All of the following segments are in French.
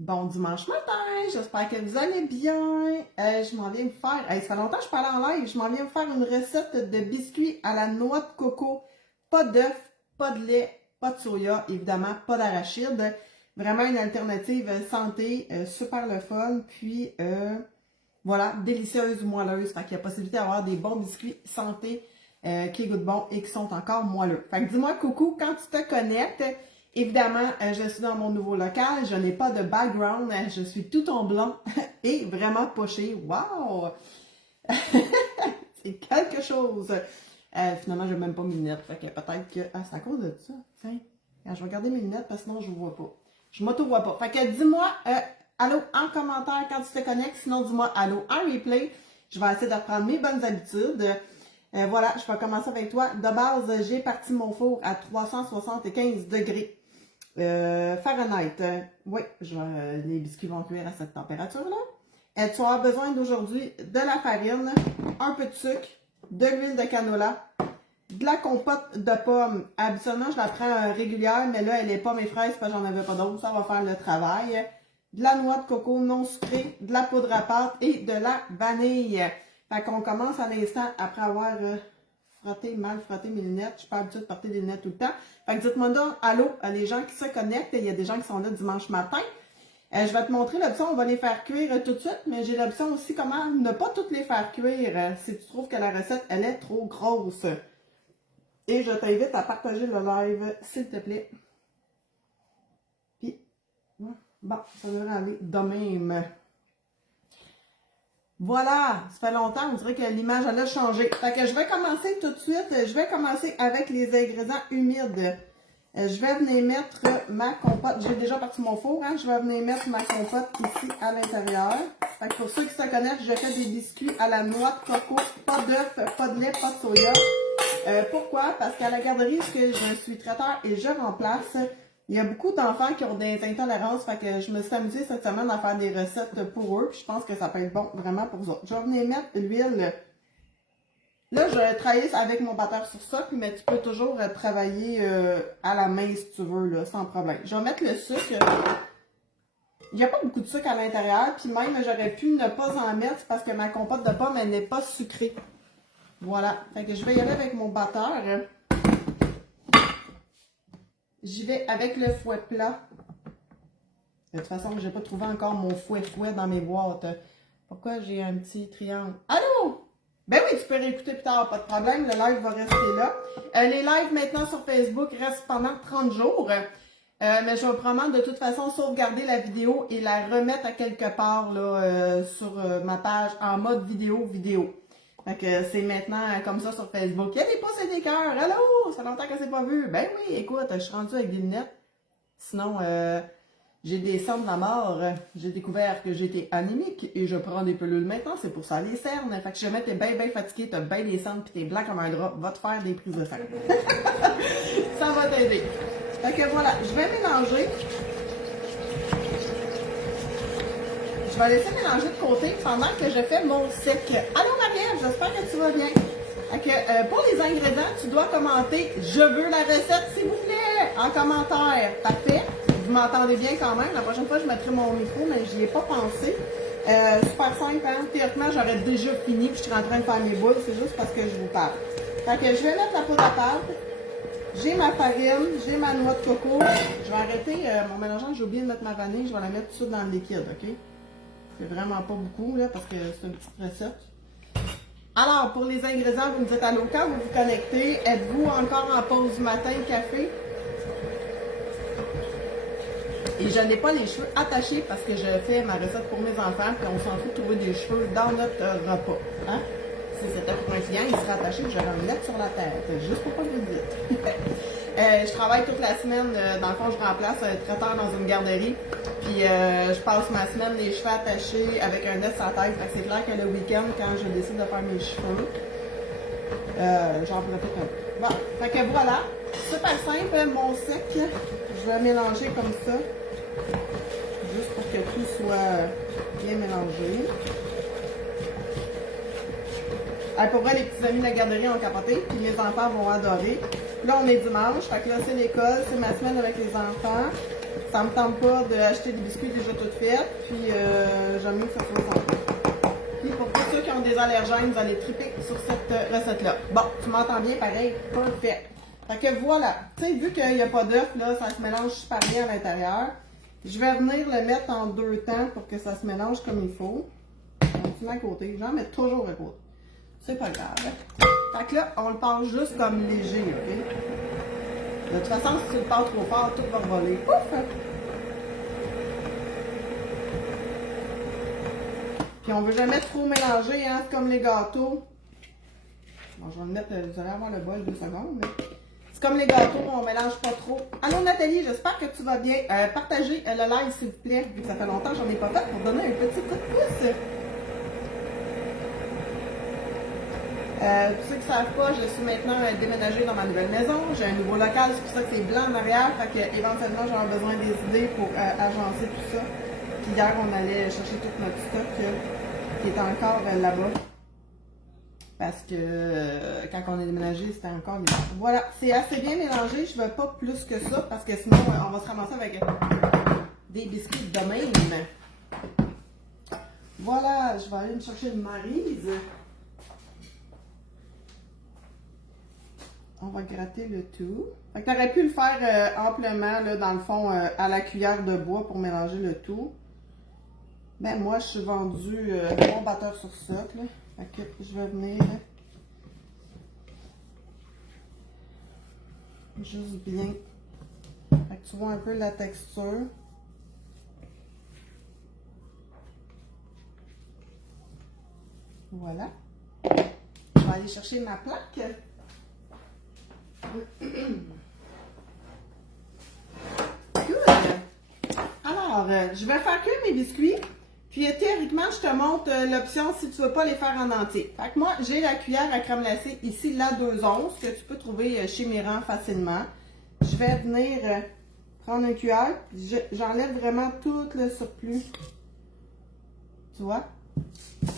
Bon dimanche matin, j'espère que vous allez bien. Je m'en viens me faire, ça fait longtemps que je suis pas allée en live, je m'en viens me faire une recette de biscuits à la noix de coco. Pas d'œuf, pas de lait, pas de soya, évidemment, pas d'arachide. Vraiment une alternative santé, super le fun. Puis voilà, délicieuse, moelleuse. Fait qu'il y a possibilité d'avoir des bons biscuits santé qui goûtent bon et qui sont encore moelleux. Fait que dis-moi coucou quand tu te connectes. Évidemment, je suis dans mon nouveau local, je n'ai pas de background, je suis tout en blanc et vraiment poché. Wow! C'est quelque chose! Finalement, je n'ai même pas mes lunettes, fait que peut-être que... Ah, c'est à cause de ça. Tiens, je vais regarder mes lunettes parce que sinon je ne vois pas. Je m'auto-vois pas. Fait que dis-moi allô en commentaire quand tu te connectes, sinon dis-moi allô en replay. Je vais essayer de reprendre mes bonnes habitudes. Voilà, je vais commencer avec toi. De base, j'ai parti mon four à 375 degrés. Fahrenheit. Oui, les biscuits vont cuire à cette température-là. Tu auras besoin d'aujourd'hui de la farine, un peu de sucre, de l'huile de canola, de la compote de pommes. Habituellement, je la prends régulière, mais là, elle n'est pas mes fraises parce que j'en avais pas d'autres. Ça va faire le travail. De la noix de coco non sucrée, de la poudre à pâte et de la vanille. Fait qu'on commence à l'instant après avoir mal frotté mes lunettes. Je suis pas habituée de porter des lunettes tout le temps. Fait que dites-moi donc, allô, les gens qui se connectent. Il y a des gens qui sont là dimanche matin. Je vais te montrer l'option, on va les faire cuire tout de suite, mais j'ai l'option aussi comment ne pas toutes les faire cuire si tu trouves que la recette, elle est trop grosse. Et je t'invite à partager le live, s'il te plaît. Puis, bon, ça devrait aller de même. Voilà, ça fait longtemps, on dirait que l'image elle a changé. Fait que je vais commencer tout de suite, je vais commencer avec les ingrédients humides. Je vais venir mettre ma compote, j'ai déjà parti mon four, je vais venir mettre ma compote ici à l'intérieur. Fait que pour ceux qui se connaissent, je fais des biscuits à la noix de coco, pas d'œuf, pas de lait, pas de soya. Pourquoi? Parce qu'à la garderie, parce que je suis traiteur et je remplace, il y a beaucoup d'enfants qui ont des intolérances, fait que je me suis amusée cette semaine à faire des recettes pour eux, puis je pense que ça peut être bon vraiment pour eux autres. Je vais venir mettre l'huile. Là, je travaille avec mon batteur sur ça, mais tu peux toujours travailler à la main si tu veux, là, sans problème. Je vais mettre le sucre. Il n'y a pas beaucoup de sucre à l'intérieur, puis même j'aurais pu ne pas en mettre parce que ma compote de pommes, elle n'est pas sucrée. Voilà. Fait que je vais y aller avec mon batteur. J'y vais avec le fouet plat. De toute façon, je n'ai pas trouvé encore mon fouet dans mes boîtes. Pourquoi j'ai un petit triangle? Allô? Ben oui, tu peux réécouter plus tard, pas de problème. Le live va rester là. Les lives maintenant sur Facebook restent pendant 30 jours. Mais je vais probablement de toute façon sauvegarder la vidéo et la remettre à quelque part là, sur ma page en mode vidéo. Fait que c'est maintenant comme ça sur Facebook. Il y a des pouces et des cœurs. Allô? Ça fait longtemps que c'est pas vu. Ben oui, écoute, je suis rendue avec des lunettes. Sinon, j'ai des cernes de la mort. J'ai découvert que j'étais anémique et je prends des pilules maintenant. C'est pour ça les cernes. Fait que si jamais t'es bien fatigué, t'as bien des cernes pis t'es blanc comme un drap, va te faire des prises de sang. Ça va t'aider. Fait que voilà, je vais mélanger. Je vais laisser mélanger de côté pendant que je fais mon sec. Allô Marielle, j'espère que tu vas bien. Fait que, pour les ingrédients, tu dois commenter « Je veux la recette, s'il vous plaît » en commentaire. Parfait. Vous m'entendez bien quand même. La prochaine fois, je mettrai mon micro, mais j'y ai pas pensé. Super simple, hein? Théoriquement, j'aurais déjà fini puis je suis en train de faire mes boules. C'est juste parce que je vous parle. Fait que je vais mettre la poudre à pâte. J'ai ma farine, j'ai ma noix de coco. Je vais arrêter mon mélangeant. J'ai oublié de mettre ma vanille. Je vais la mettre tout de suite dans le liquide, OK? C'est vraiment pas beaucoup, là, parce que c'est une petite recette. Alors, pour les ingrédients, vous me dites allô quand vous vous connectez. Êtes-vous encore en pause matin, café? Et je n'ai pas les cheveux attachés parce que je fais ma recette pour mes enfants, puis on s'en fout de trouver des cheveux dans notre repas. Hein? Si c'était pour un client, il serait attaché, j'aurais un net sur la tête, juste pour pas que vous le dites. Je travaille toute la semaine, dans le fond, je remplace un traiteur dans une garderie, puis je passe ma semaine les cheveux attachés avec un net sur la tête. Fait que c'est clair que le week-end, quand je décide de faire mes cheveux, j'en profite un peu. Bon, fait que voilà, super simple, mon sec, je vais mélanger comme ça, juste pour que tout soit bien mélangé. Pour vrai, les petits amis de la garderie ont capoté, puis les enfants vont adorer. Là, on est dimanche, fait que là, c'est l'école, c'est ma semaine avec les enfants. Ça me tente pas d'acheter des biscuits déjà tout faits, puis j'aime mieux que ça soit sans. Puis pour tous ceux qui ont des allergènes, vous allez triper sur cette recette-là. Bon, tu m'entends bien, pareil, parfait. Fait que voilà, tu sais, vu qu'il n'y a pas d'œuf, là, ça se mélange super bien à l'intérieur. Je vais venir le mettre en 2 temps pour que ça se mélange comme il faut. On met à côté, j'en mets toujours à côté. C'est pas grave. Fait que là, on le passe juste comme léger, ok? De toute façon, si tu le passes trop fort, tout va voler. Pouf! Puis on veut jamais trop mélanger, hein? C'est comme les gâteaux. Bon, je vais le mettre, vous allez avoir le bol 2 secondes, mais... C'est comme les gâteaux, on mélange pas trop. Allô Nathalie, j'espère que tu vas bien. Partagez le live s'il vous plaît, vu que ça fait longtemps que j'en ai pas fait, pour donner un petit coup de pouce. Pour ceux qui ne savent pas, je suis maintenant déménagée dans ma nouvelle maison. J'ai un nouveau local, c'est pour ça que c'est blanc en arrière. Fait que éventuellement, j'aurai besoin des idées pour agencer tout ça. Puis hier, on allait chercher tout notre stock qui est encore là-bas. Parce que quand on est déménagé, c'était encore l'hiver. Voilà, c'est assez bien mélangé. Je ne veux pas plus que ça parce que sinon, on va se ramasser avec des biscuits de même. Voilà, je vais aller me chercher une Maryse. On va gratter le tout. Fait que t'aurais pu le faire amplement, là, dans le fond, à la cuillère de bois pour mélanger le tout. Ben, moi, je suis vendue bon batteur sur socle. Fait que je vais venir juste bien. Fait que tu vois un peu la texture. Voilà. Je vais aller chercher ma plaque. Good. Alors, je vais faire cuire mes biscuits. Puis théoriquement, je te montre l'option si tu ne veux pas les faire en entier. Fait que moi, j'ai la cuillère à crème glacée ici, la 2 onces, que tu peux trouver chez Miran facilement. Je vais venir prendre une cuillère, puis j'enlève vraiment tout le surplus. Tu vois?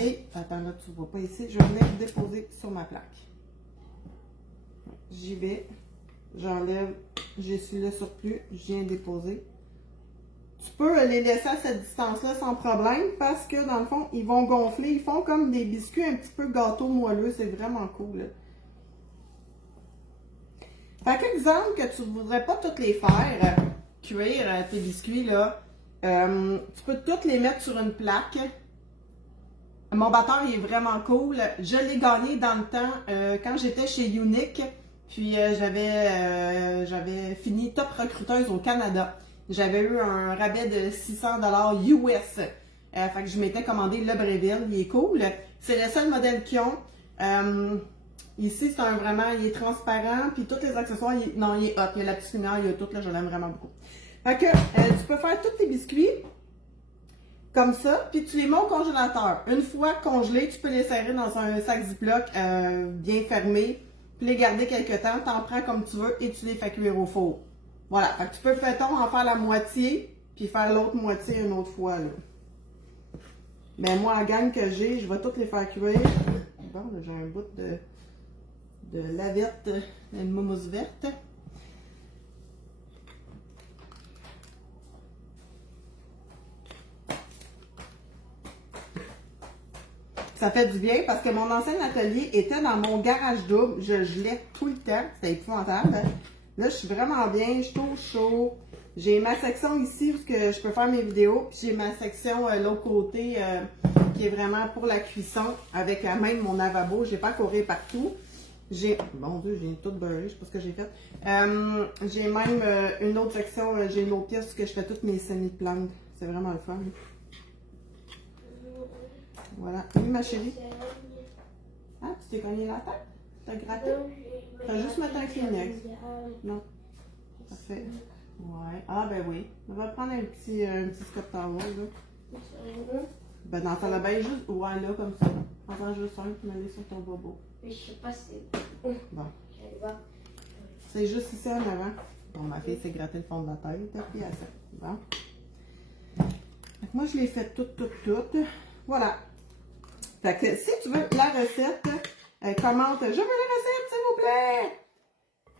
Et, attends, là, tu ne vois pas ici, je vais venir déposer sur ma plaque. J'y vais, j'enlève, j'essuie le surplus, je viens déposer. Tu peux les laisser à cette distance-là sans problème parce que dans le fond, ils vont gonfler. Ils font comme des biscuits un petit peu gâteau moelleux. C'est vraiment cool. Fait qu'exemple que tu ne voudrais pas toutes les faire cuire, tes biscuits, là, tu peux toutes les mettre sur une plaque. Mon batteur, il est vraiment cool. Je l'ai gagné dans le temps quand j'étais chez Unique. Puis j'avais fini top recruteuse au Canada. J'avais eu un rabais de 600$ US. Fait que je m'étais commandé le Breville. Il est cool. C'est le seul modèle qu'ils ont. Ici, c'est vraiment, il est transparent. Puis tous les accessoires, il est hot. Il y a la petite lumière, il y a tout. Là, je l'aime vraiment beaucoup. Fait que tu peux faire tous tes biscuits comme ça. Puis tu les mets au congélateur. Une fois congelés, tu peux les serrer dans un sac Ziploc bien fermé. Puis les garder quelques temps. T'en prends comme tu veux et tu les fais cuire au four. Voilà, fait que tu peux peut-être en faire la moitié, puis faire l'autre moitié une autre fois, là. Mais moi, la gamme que j'ai, je vais toutes les faire cuire. Bon, j'ai un bout de lavette, une mousse verte. Ça fait du bien parce que mon ancien atelier était dans mon garage double. Je gelais tout le temps, c'était épouvantable. Là, je suis vraiment bien, je suis au chaud. J'ai ma section ici où je peux faire mes vidéos. Puis j'ai ma section l'autre côté qui est vraiment pour la cuisson avec même mon lavabo. Je n'ai pas couru partout. Mon Dieu, j'ai tout beurré, je sais pas ce que j'ai fait. J'ai même une autre section, j'ai une autre pièce où je fais toutes mes semi-plantes. C'est vraiment le fun. Voilà. Oui, ma chérie. Ah, tu t'es cogné la tête? T'as gratté? T'as juste mettre un Kleenex. Non. Parfait. Ouais. Ah, ben oui. On va prendre un petit Scott Tower, là. Ben, dans ta bain juste. Ouais, là, comme ça. Prends-en juste un, puis mets-le sur ton bobo. Mais je sais pas si. Bon. C'est juste ici en avant. Bon, ma fille s'est gratté le fond de la tête, puis à ça. Bon. Donc, moi, je l'ai fait toutes. Voilà. Fait que si tu veux la recette, commente « Je veux la recette, s'il vous plaît! »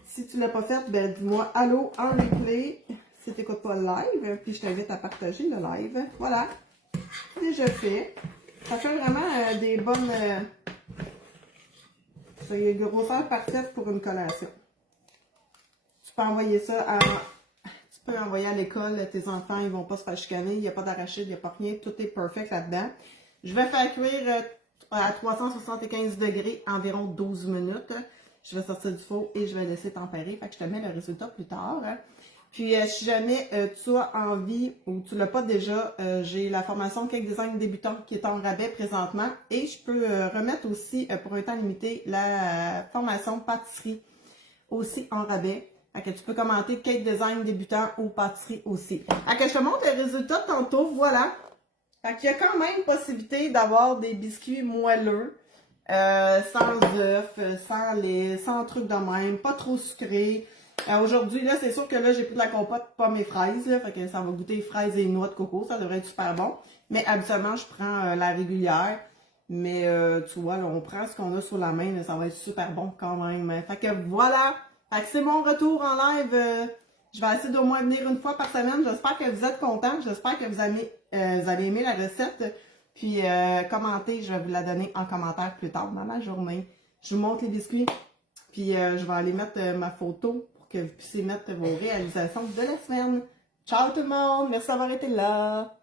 Si tu ne l'as pas faite, ben dis-moi « Allô, en replay ». si tu n'écoutes pas le live, puis je t'invite à partager le live. Voilà, c'est déjà fait. Ça fait vraiment des bonnes... c'est une grosseur parfaite pour une collation. Tu peux envoyer ça à... Tu peux l'envoyer à l'école, tes enfants, ils vont pas se faire chicaner, il n'y a pas d'arachide, il n'y a pas rien, tout est perfect là-dedans. Je vais faire cuire à 375 degrés environ 12 minutes. Je vais sortir du four et je vais laisser tempérer. Fait que je te mets le résultat plus tard. Puis si jamais tu as envie ou tu l'as pas déjà, j'ai la formation Cake Design débutant qui est en rabais présentement. Et je peux remettre aussi pour un temps limité la formation pâtisserie aussi en rabais. Fait que tu peux commenter Cake Design débutant ou pâtisserie aussi. Fait que je te montre les résultats tantôt. Voilà. Fait qu'il y a quand même possibilité d'avoir des biscuits moelleux, sans œufs, sans lait, sans trucs de même, pas trop sucré. Aujourd'hui, là, c'est sûr que là, j'ai pris de la compote, pas mes fraises, là, fait que ça va goûter fraises et noix de coco, ça devrait être super bon. Mais habituellement, je prends la régulière. Mais tu vois, là, on prend ce qu'on a sous la main, là, ça va être super bon quand même. Fait que voilà, fait que c'est mon retour en live. Je vais essayer d'au moins venir une fois par semaine. J'espère que vous êtes contents. J'espère que vous allez aimer la recette. Puis commentez, je vais vous la donner en commentaire plus tard dans la journée. Je vous montre les biscuits. Puis je vais aller mettre ma photo pour que vous puissiez mettre vos réalisations de la semaine. Ciao tout le monde! Merci d'avoir été là!